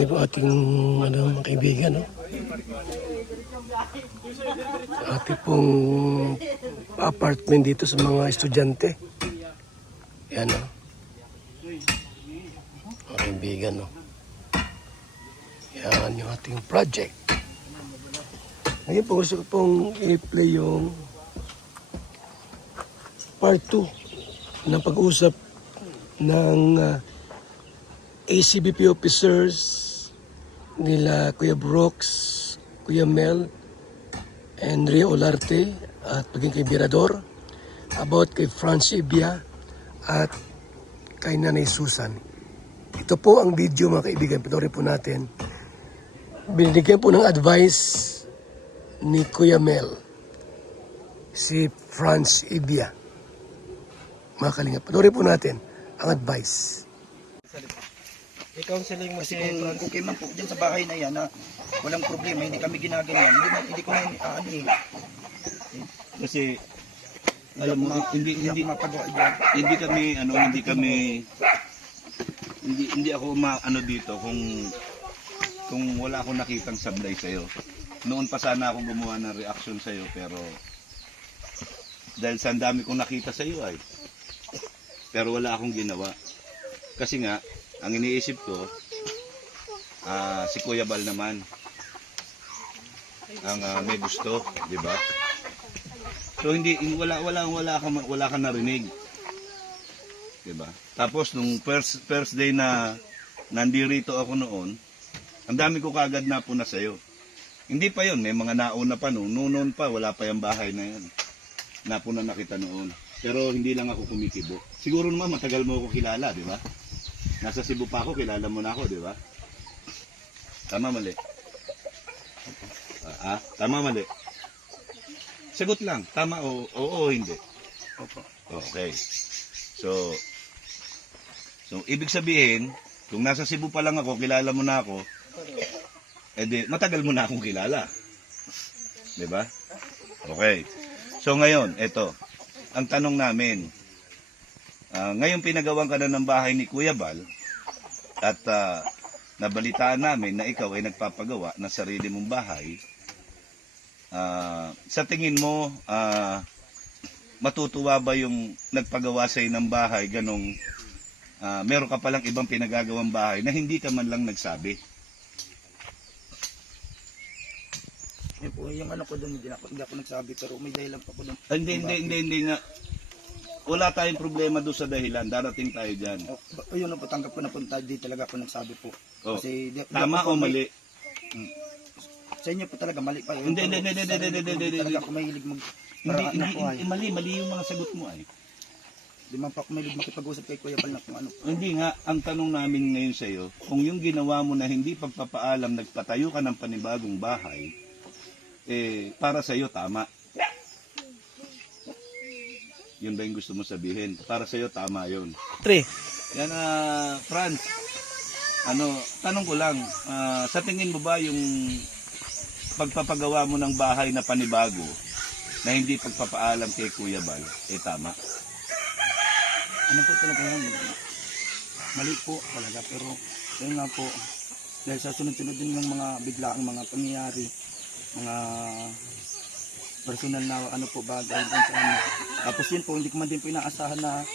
Yan po ating mga kaibigan, no? Ate pong apartment dito sa mga estudyante. Yan, no? Mga kaibigan, no? Yan yung ating project. Ngayon po gusto ko pong i-play yung part 2 ng pag-usap ng ACBP officers nila Kuya Brooks, Kuya Mel, and Ria Olarte at paging kay Birador about kay Franz Ibia at kay Nanay Susan. Ito po ang video mga kaibigan, panoorin po natin. Binigyan po ng advice ni Kuya Mel si Franz Ibia. Mga kalingap, panoorin po natin ang advice. I-counseling mo si Kasi kung Franz. okay man po dyan sa bahay na yan na walang problema, hindi kami ginaganyan, hindi ko na ano eh. Kasi alam mo hindi mapagawa dyan. hindi ako ano dito kung wala akong nakitang sablay sa iyo. Noon pa sana ako gumawa ng reaction sa iyo pero dahil sa dami kong nakita sa iyo ay pero wala akong ginawa. Kasi nga ang iniisip ko si Kuya Bal naman ang may gusto, di ba? So hindi wala ka narinig. 'Di ba? Tapos nung first day na nandirito ako noon, ang dami ko kagad napuna sa iyo. Hindi pa 'yon, may mga nauna pa noon pa wala pa 'yang bahay na 'yan. Napuna na kita noon. Pero hindi lang ako kumikibo. Siguro naman matagal mo ako kilala, 'di ba? Nasa Cebu pa ako, kilala mo na ako, 'di ba? Tama mali. Tama mali. Sagot lang, tama o hindi. Opo. Okay. So ibig sabihin, kung nasa Cebu pa lang ako, kilala mo na ako, edi matagal mo na akong kilala. 'Di ba? Okay. So ngayon, eto, ang tanong namin, ngayon pinagawan ka na ng bahay ni Kuya Bal at nabalitaan namin na ikaw ay nagpapagawa ng sarili mong bahay. Sa tingin mo, matutuwa ba yung nagpagawa sa'yo ng bahay ganong meron ka palang ibang pinagagawang bahay na hindi ka man lang nagsabi? Yun po, yung ano ko doon, hindi ako nagsabi, pero may dahilan pa ko doon. Hindi nga. Wala tayong problema doon sa dahilan. Darating tayo dyan. Yun na po, tanggap ko na po, di talaga ako nagsabi po. Oh. Kasi, Tama o mali? Sa inyo po talaga, mali pa yun. Hindi. Talaga ako mahilig Mali yung mga sagot mo ay. Di man pa ako mahilig makipag-usap kay Kuya Bal na kung ano. Hindi nga, ang tanong namin ngayon sa iyo, kung yung ginawa mo na hindi pagpapaalam, nagpatayo ka ng panibagong bahay, para sa iyo tama. Yun ba yung gusto mo sabihin? Para sa iyo tama yun. 3. Yan Franz, tanong ko lang, sa tingin mo ba yung pagpapagawa mo ng bahay na panibago na hindi pagpapaalam kay Kuya Bal, tama? Ano po talaga yan? Mali po talaga, pero yun nga po, dahil sa sunod-sunod din ng mga biglaang mga pangyayari, mga personal na ano po bagay din sa ano. Tapos yun po, hindi ko man din po inaasahan na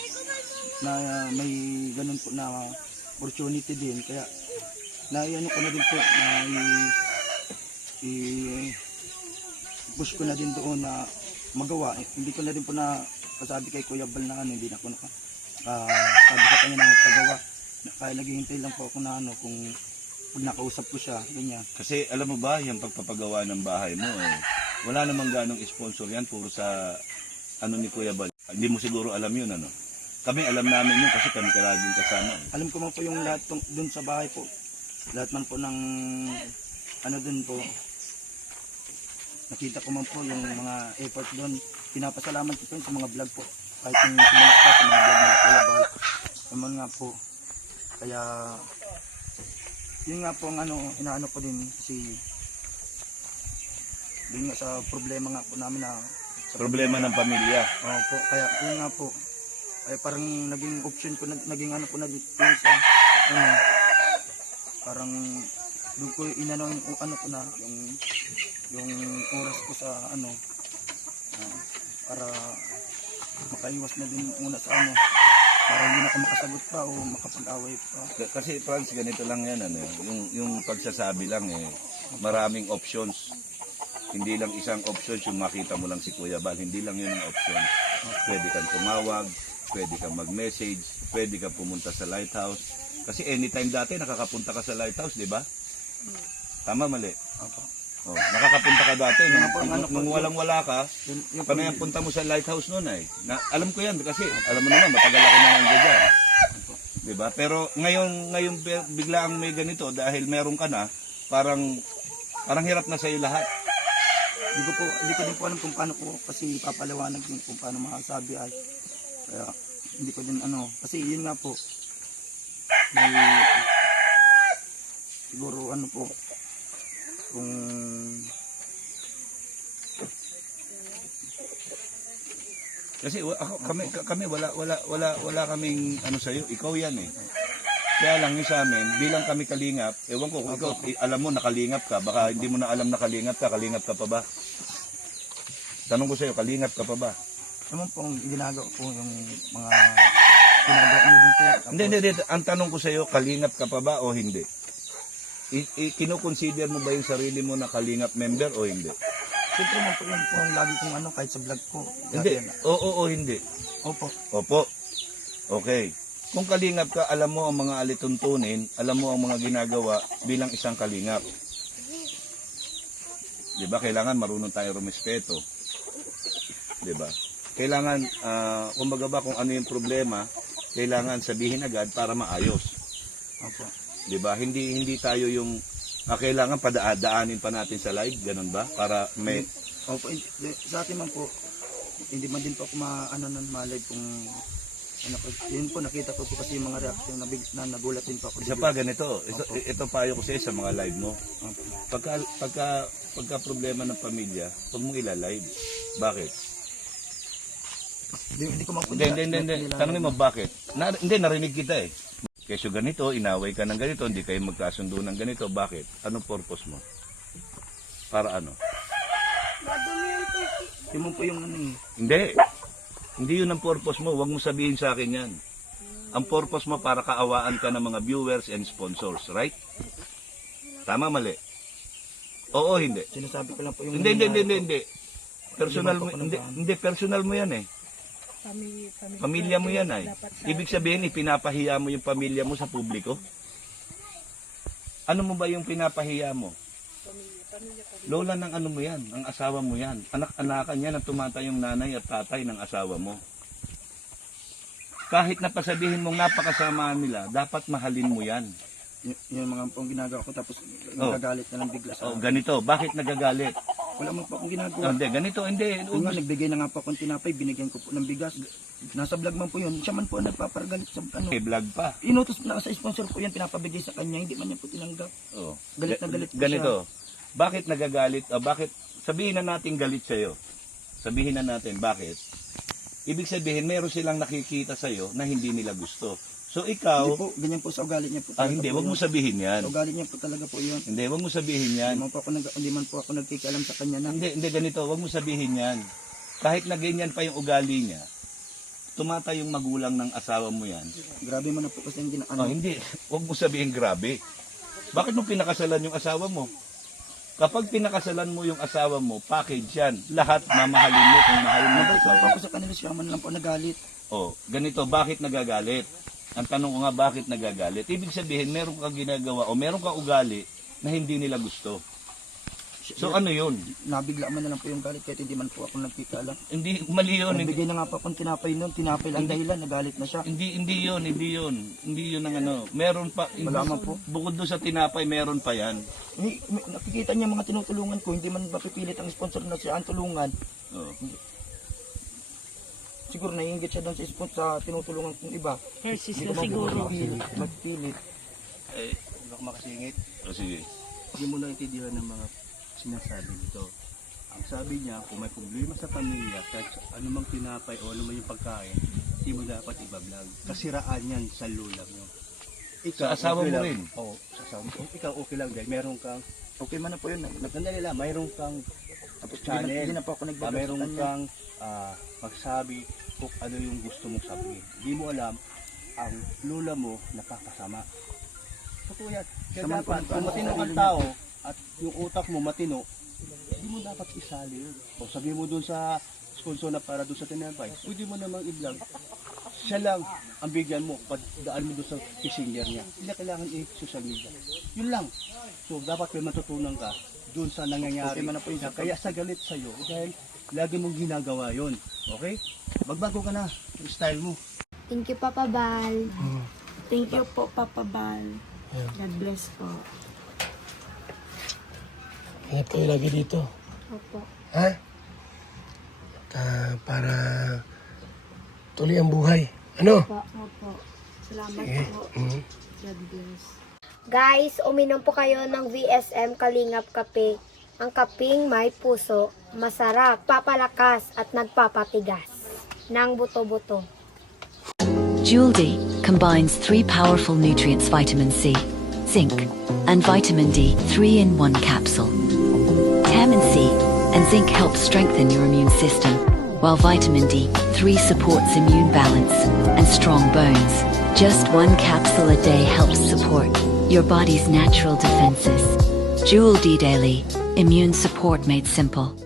may ganun po na opportunity din. Kaya ano ko na din po na push ko na din doon na magawa. Hindi ko na din po na kasabi kay Kuya Bal na hindi na po sabi sa kanya na magpagawa. Kaya naghihintay lang po ako na kung pag nakausap ko siya, ganyan. Kasi alam mo ba, yung pagpapagawa ng bahay mo, wala namang ganong sponsor yan, puro sa ni Kuya Bal. Hindi mo siguro alam yun, Kami alam namin yun kasi kami laging kasama. Alam ko man po yung lahat dun sa bahay po. Lahat man po ng dun po. Nakita ko man po yung mga effort dun. Pinapasalamat ko po sa mga vlog po. Kahit yung simula pa sa mga vlog ng Kuya Bal. Naman nga po. Kaya yun nga po ang inaano ko din din nga sa problema nga po namin na Problema ng pamilya. po, kaya yun nga po. Ay parang naging option ko, naging ano po na dito sa parang doon ko inano yung ano ko na yung oras ko sa ano para makaiwas na din muna sa ano para hindi na ako makasagot pa o makapag-away pa. Kasi Franz, ganito lang yan, ano, yung pagsasabi lang maraming options. Hindi lang isang options yung makita mo lang si Kuya Bal, hindi lang yun ang options. Pwede kang tumawag, pwede kang mag-message, pwede kang pumunta sa lighthouse. Kasi anytime dati nakakapunta ka sa lighthouse, di ba? Tama, mali? Opo. Oh, nakakapunta ka dati, nung walang-wala ka, Yung panay ang punta mo sa lighthouse noon ay. Alam ko yan kasi alam mo naman matagal ako na nandiyan dyan. 'Di ba? Pero ngayon bigla ang may ganito dahil meron ka na, parang hirap na sa iyo lahat. hindi ko din po alam kung paano ko kasi papaliwanag din kung paano makasabi ay kaya hindi ko din ano kasi yun nga po may siguro ano po kung Kasi kami wala kaming ano sa iyo, ikaw yan eh. Kaya lang yung sa amin, bilang kami kalingap, ewan ko kung ikaw alam mo nakalingap ka, baka hindi mo na alam nakalingap ka pa ba? Tanong ko sa iyo, kalingap ka pa ba? naman pong ginagawa po yung mga ginagawa nyo dun po. Hindi. Ang tanong ko sa iyo, kalingap ka pa ba o hindi? Kino-consider mo ba yung sarili mo na kalingap member o hindi? Siyempre man po yun po ang lagi kong ano kahit sa vlog ko. Hindi. Oo, hindi. Opo. Opo. Okay. Kung kalingap ka, alam mo ang mga alituntunin, alam mo ang mga ginagawa bilang isang kalingap. Di ba? Kailangan marunong tayo rumispeto. Di ba? Kailangan, kumbaga ba kung ano yung problema, kailangan sabihin agad para maayos. Opo. Di ba? Hindi tayo yung kailangan padaanin pa natin sa live, ganun ba? Para may Opo, sa akin man po, hindi man din po ako ma-live kung ano ko. Yun po, nakita ko po kasi yung mga reaction na nagulat din po ako. isa pa ganito. Ito payo ko sa mga live mo. Opo. Pagka problema ng pamilya, huwag mong ila-live. Bakit? Hindi ko man po Hindi. Tanongin mo bakit? Hindi, narinig kita eh. Kesyo ganito, inaway ka ng ganito, hindi kayo magkasundo ng ganito. Bakit? Anong purpose mo? Para ano? Yun man po yung ano eh. Hindi. Hindi yun ang purpose mo. Huwag mo sabihin sa akin yan. Ang purpose mo para kaawaan ka ng mga viewers and sponsors, right? Tama, mali? Oo, hindi. Sinasabi ko lang po yung Hindi. Personal mo, hindi personal mo yan eh. Pamilya mo yan ay. Ibig sabihin, pinapahiya mo yung pamilya mo sa publiko? Ano mo ba yung pinapahiya mo? Lola ng ano mo yan, ang asawa mo yan. Anak-anakan yan ang tumatayong nanay at tatay ng asawa mo. Kahit napasabihin mong napakasamaan nila, dapat mahalin mo yan. Yung mga pong ginagawa ko tapos nagagalit na lang bigla sa Ganito, bakit nagagalit? wala man po akong ginagawa. Hindi. Yung nga, nagbigay na nga po akong tinapay, binigyan ko po ng bigas. Nasa vlog man po yun. Siya man po ang nagpaparagalit sa ano. May vlog pa. Inutos na sa sponsor po yan, pinapabigay sa kanya. Hindi man niya po tinanggap. Oh. Galit na galit po Ganito, bakit nagagalit? Bakit? Sabihin na natin galit sa'yo. Sabihin na natin, bakit? Ibig sabihin, meron silang nakikita sa'yo na hindi nila gusto. So ikaw, Hindi po, ganyan po sa ugali niya po. hindi, wag mo sabihin yan. Sa ugali niya po talaga po yun. Hindi, wag mo sabihin yan. Hindi man po ako nagkikialam sa kanya na. Hindi, ganito, wag mo sabihin yan. Kahit na ganyan pa yung ugali niya, tumatay yung magulang ng asawa mo yan. Grabe mo na po kasi yung ginaan. Hindi, wag mo sabihin grabe. Bakit mo pinakasalan yung asawa mo? Kapag pinakasalan mo yung asawa mo, package yan. Lahat mamahalin mo kung mahalin mo. Mabait man po ako sa kanila, siya man lang po nagalit. Ganito, bakit nagagalit? Ang tanong ko nga, bakit nagagalit? Ibig sabihin, meron kang ginagawa o meron kang ugali na hindi nila gusto. So ano yun? Nabigla man na lang po yung galit kahit hindi man po ako nagkikialam. Hindi, mali yun. Nagbigay na nga po akong tinapay nun. Tinapay lang dahilan, nagalit na siya. Hindi yun ang ano. Meron pa, Wala man po. bukod doon sa tinapay, meron pa yan. Nakikita niya mga tinutulungan ko, hindi man mapipilit ang sponsor na siya ang tulungan. Oh. Siguro naiingit siya doon sa sponsor sa tinutulungan kong iba. Narcissist Hindi na ko siguro. magpilit. Hindi ako makasingit. Sige. Hindi mo lang intindihan ng mga sinasabi nito. Ang sabi niya, kung may problema sa pamilya, kahit ano mang tinapay o ano man yung pagkain, hindi mo dapat ibablog. Kasiraan yan sa lula mo. Ikaw, Sa asawa okay mo lang. rin? Oo, sa asawa mo. Ikaw okay lang dahil meron kang, Okay man na po yun. sandali lang, meron kang Tapos channel. hindi na po ako nagbabasa sa meron kanya. kang magsabi kung ano yung gusto mong sabihin. Hindi mo alam, ang lula mo napapasama. Totoo yan. Kaya Sama dapat, po, kung matino kang tao at yung utak mo matino, hindi mo dapat isali yun. O sabihin mo dun sa sponsor na para dun sa tinapay, pwede mo namang i-vlog. Siya lang ang bigyan mo, daan mo dun sa messenger niya. Hindi na kailangan i-social media. Yun lang. So dapat may matutunan ka dun sa nangyayari. Okay man na po yun. Kaya sa galit sa'yo, dahil lagi mong ginagawa yun. Okay? Magbago ka na yung style mo. Thank you, Papa Bal. Thank you po, Papa Bal. Yeah. God bless po. Ingat kayo lagi dito. Opo. Ha? Para tuloy ang buhay. Ano? Opo. Salamat Sige. po. Mm. God bless. Guys, uminom po kayo ng VSM Kalingap Kape. Ang kaping may puso, masarap, papalakas at nagpapatigas ng buto-buto. Jewel D combines 3 powerful nutrients: vitamin C, zinc, and vitamin D, 3 in 1 capsule. Vitamin C and zinc help strengthen your immune system, while vitamin D3 supports immune balance and strong bones. Just 1 capsule a day helps support your body's natural defenses. Jewel D Daily, immune support made simple.